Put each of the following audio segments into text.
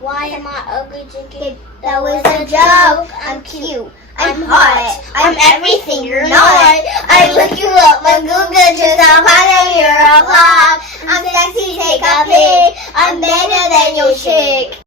Why am I ugly drinking? That was a joke. I'm cute. I'm hot. I'm everything you're not. I look you up on Google just how hot you're a pop. I'm sexy, take a pic. I'm better than your chick.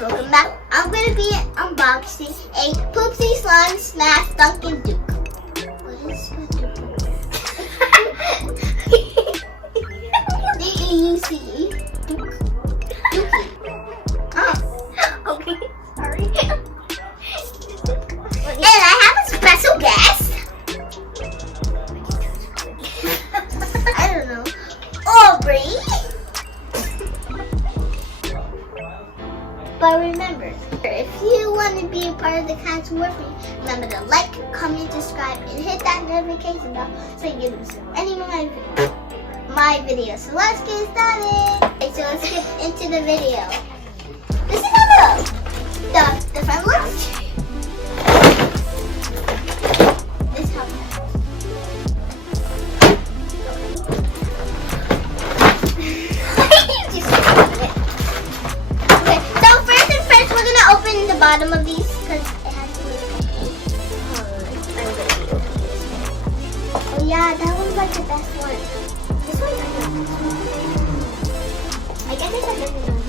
Welcome back. I'm going to be unboxing a Poopsie Slime Smash Dunkin' Duke. What is D-E-U-C-E? Duke. Dookie. Oh, okay. Sorry. And I have a special guest. I don't know. Aubrey. But remember, if you want to be a part of the cast with me, remember to like, comment, subscribe, and hit that notification bell so you don't miss any of my videos. So let's get started. Okay, so let's get into the video. This is how the front looks. This is how it open the bottom of these because it has to be Oh yeah, that one's like the best one. This one I guess it's a different one.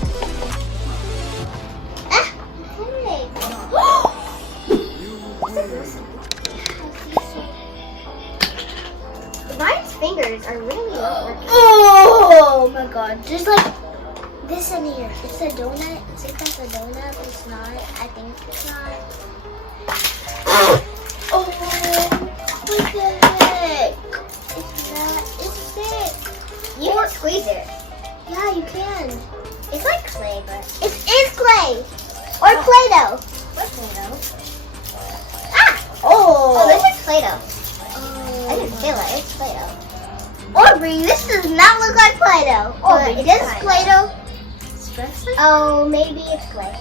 Ryan's fingers are really not working. Oh my god, there's like this in here. It's a donut. It's like that's a donut, but it's not. I think it's not. Oh, look at it. It's thick. You can squeeze it. Yeah, you can. It's like clay, but it is clay. Or Play-Doh. What Play-Doh? Ah! Oh, this is Play-Doh. Oh, I didn't feel it. It's Play-Doh. Aubrey, this does not look like Play-Doh. Aubrey, this is Play-Doh. Oh, maybe it's clay.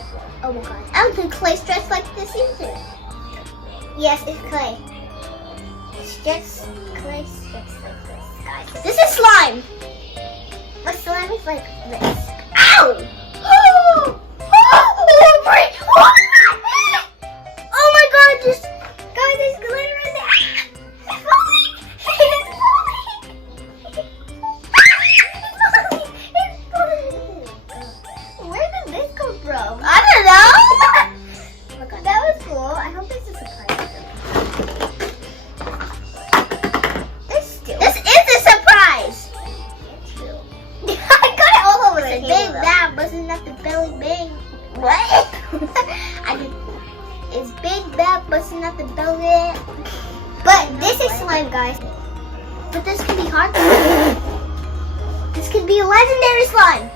Oh my god. I don't think clay stretches like this either. Yes, it's clay. Stretch clay stretches like this, guys. This is slime. But slime is like this. Ow! Oh! Oh my god, just guys, there's glitter in there. It's falling! It's falling! Bro, I don't know. Oh god, that was cool. I hope it's a surprise. This is a surprise. I got it all over the table. Big Bad busting up the belly bang. What? It's Big Bad busting up the belly. But this is slime, guys. But this could be hard. This could be a legendary slime.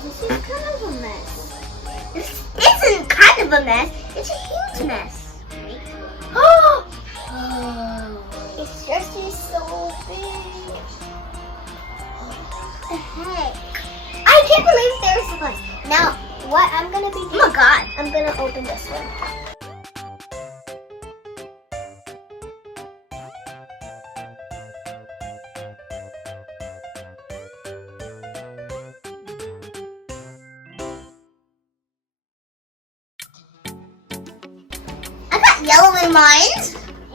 This is kind of a mess. This isn't kind of a mess. It's a huge mess. Oh! It's just so big. What the heck? I can't believe there's supplies. Now, what I'm gonna be doing? Oh my god! I'm gonna open this one. got yellow in mine.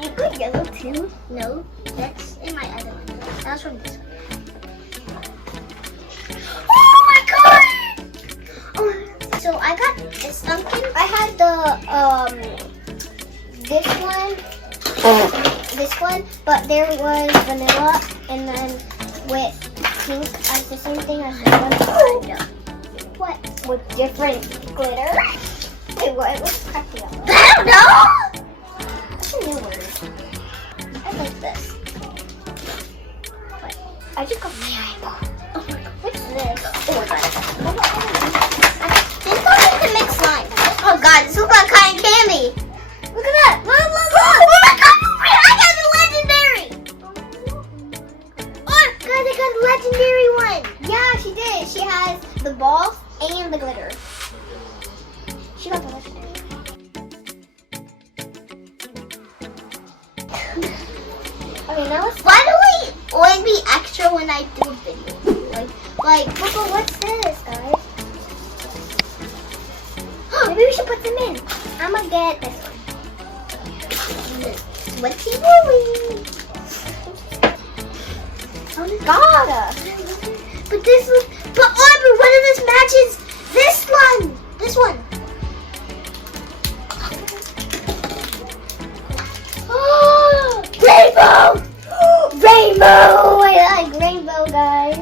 You got yellow too? No, that's in my other one. That was from this one. Oh my god! Oh, so I got this pumpkin. I had the this one, but there was vanilla, and then with pink as the same thing as this one. And, what? With different glitter. Wait, what? What's cracked up? I don't know. That's a new word. I like this. What? I just got rainbow. Oh my god. What's this? Oh my god. This one is to mix slime. Oh god, this looks like cotton candy. Look at that. Look. Oh my god. I got the legendary. Oh, guys, I got the legendary one. Yeah, she did. She has the balls and the glitter. She got the legendary. Okay, now let's. Why do we always be extra when I do videos? Like, Coco, what's this, guys? Maybe we should put them in. I'm gonna get this one. What's he doing? Oh my god! But this one. But Aubrey, what if this matches this one? This one. Oh, rainbow! Rainbow! I like rainbow, guys.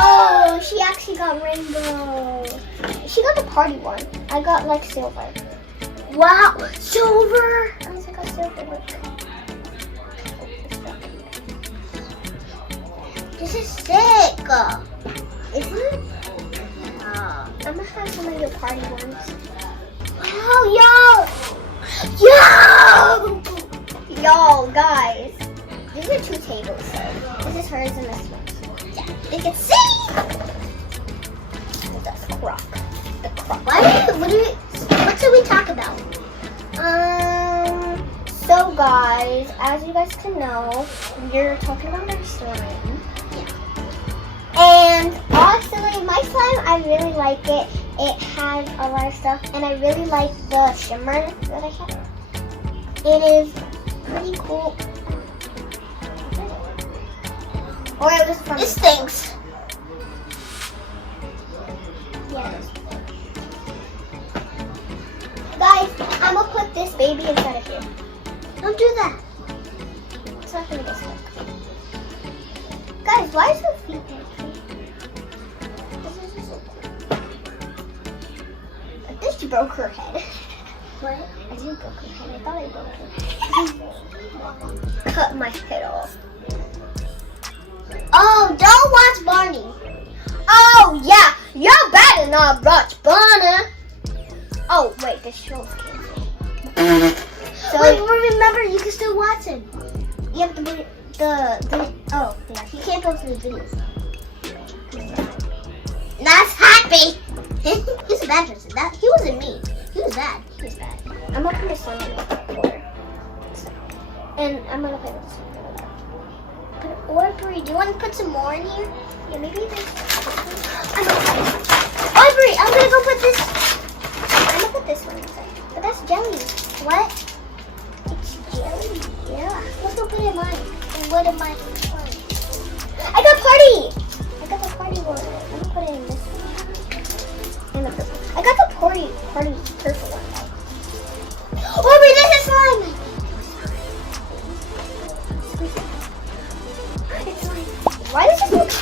Oh, she actually got rainbow. She got the party one. I got like silver. Wow, silver! I was like, I got silver. Look. This is sick. Isn't it? I'm gonna have some of your party ones. Oh, yo, guys. These are 2 tables. So this is hers and this one. Yeah, they can see. That's crock. The crock. What should we talk about? So guys, as you guys can know, we're talking about our slime. Yeah. And honestly, my slime, I really like it. It has a lot of stuff, and I really like the shimmer that I have. It is pretty cool. Or it was from. It stinks. Yeah. Guys, I'm gonna put this baby inside of here. Don't do that. It's not gonna get stuck. Guys, why is her feet empty? I think she broke her head. What? I didn't break her head. I thought I broke her head. Cut my head off. Oh, don't watch Barney. Oh, yeah. You better not watch Barney. Oh, wait. This show's canceled. So, wait, remember, you can still watch it. You have to put oh, yeah. You can't post the videos. That's happy. He's a bad person. He wasn't me. He was bad. He was bad. I'm gonna put this one in the water. And I'm gonna play with this one. Aubrey, do you want to put some more in here? Yeah, maybe there's. Aubrey, I'm gonna go put this. I'm gonna put this one inside. But that's jelly. What? It's jelly. Yeah. Let's go put it in mine. And what am I? I got party. I got the party one. I'm gonna put it in this one. And the purple. I got the party purple one. Aubrey, this is slime. It's slime. Why does it look?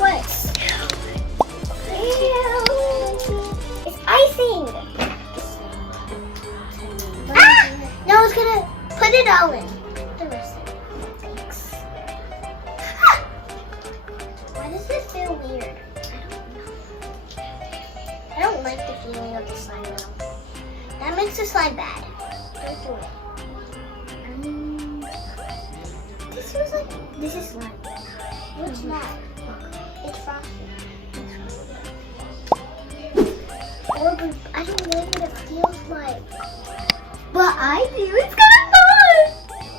What? Ew. It's icing. Ah! No, I was gonna put it all in. The rest of it. Thanks. Ah! Why does this feel weird? I don't like the feeling of the slime now. That makes the slime bad. Don't do it. This feels like this is slime. No, it's not. It's frosty. I don't know what it feels like. But I do. It's kind of fun.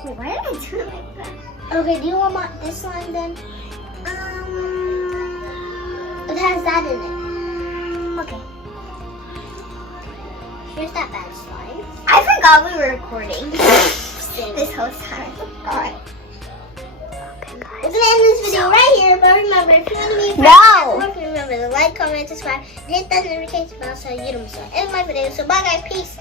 Wait, why did I do it like that? Okay, do you want this slime then? It has that in it. Okay. Here's that bad slide. I forgot we were recording this whole time. Alright. Okay, guys. We're gonna end this video right here, but remember, if you want to be remember to like, comment, subscribe, and hit that notification bell so you don't miss any of my videos. So bye guys, peace.